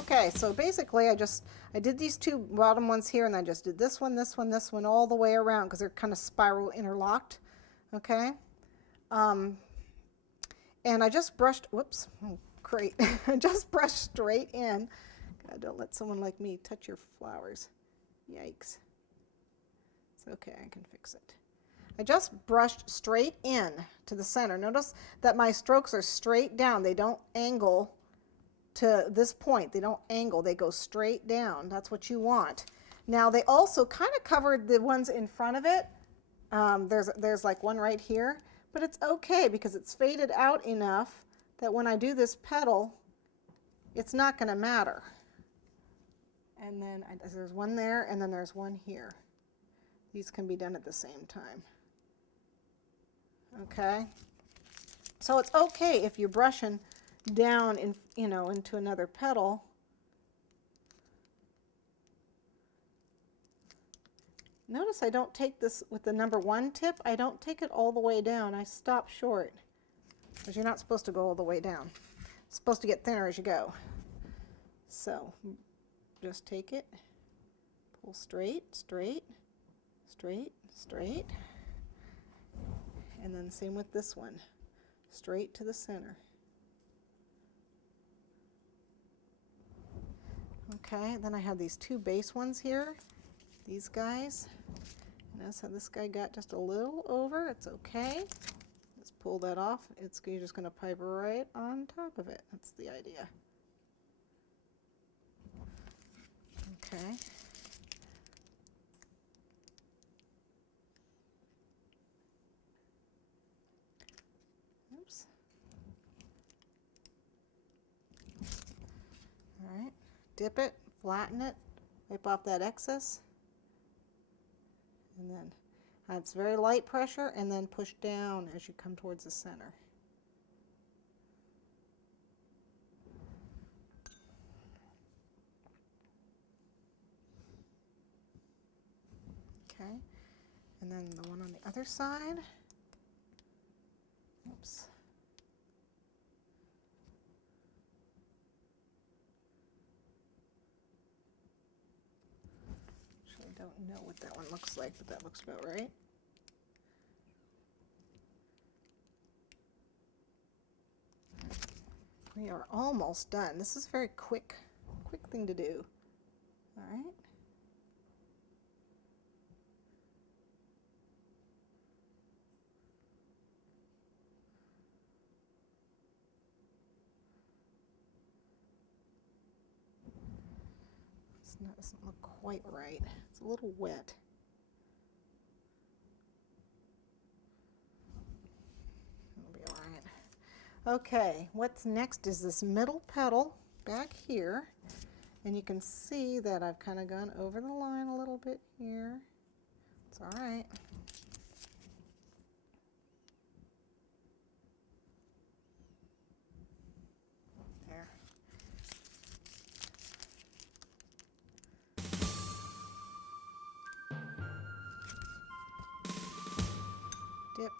Okay, so basically I did these two bottom ones here, and I just did this one, this one, this one, all the way around because they're kind of spiral interlocked. Okay. And I just brushed, whoops, oh, great. I just brushed straight in. God, don't let someone like me touch your flowers. Yikes. It's okay, I can fix it. I just brushed straight in to the center. Notice that my strokes are straight down. They don't angle to this point. They don't angle. They go straight down. That's what you want. Now, they also kind of covered the ones in front of it. There's like one right here. But it's okay because it's faded out enough that when I do this petal, it's not going to matter. And then there's one there, and then there's one here. These can be done at the same time. Okay? So it's okay if you're brushing down into another petal. Notice I don't take this with the number 1 tip. I don't take it all the way down. I stop short because you're not supposed to go all the way down. It's supposed to get thinner as you go. So just take it, pull straight, straight, straight, straight, and then same with this one, straight to the center. Okay, then I have these two base ones here, these guys. Notice how this guy got just a little over. It's okay. Let's pull that off. You're just going to pipe right on top of it. That's the idea. Okay. Oops. All right. Dip it, flatten it, wipe off that excess. And then it's very light pressure, and then push down as you come towards the center. Okay, and then the one on the other side. Oops. Actually, I don't know what that one looks like, but that looks about right. We are almost done. This is a very quick thing to do. All right. Doesn't look quite right. It's a little wet. It'll be all right. Okay, what's next is this middle petal back here. And you can see that I've kind of gone over the line a little bit here. It's all right. There. Dip.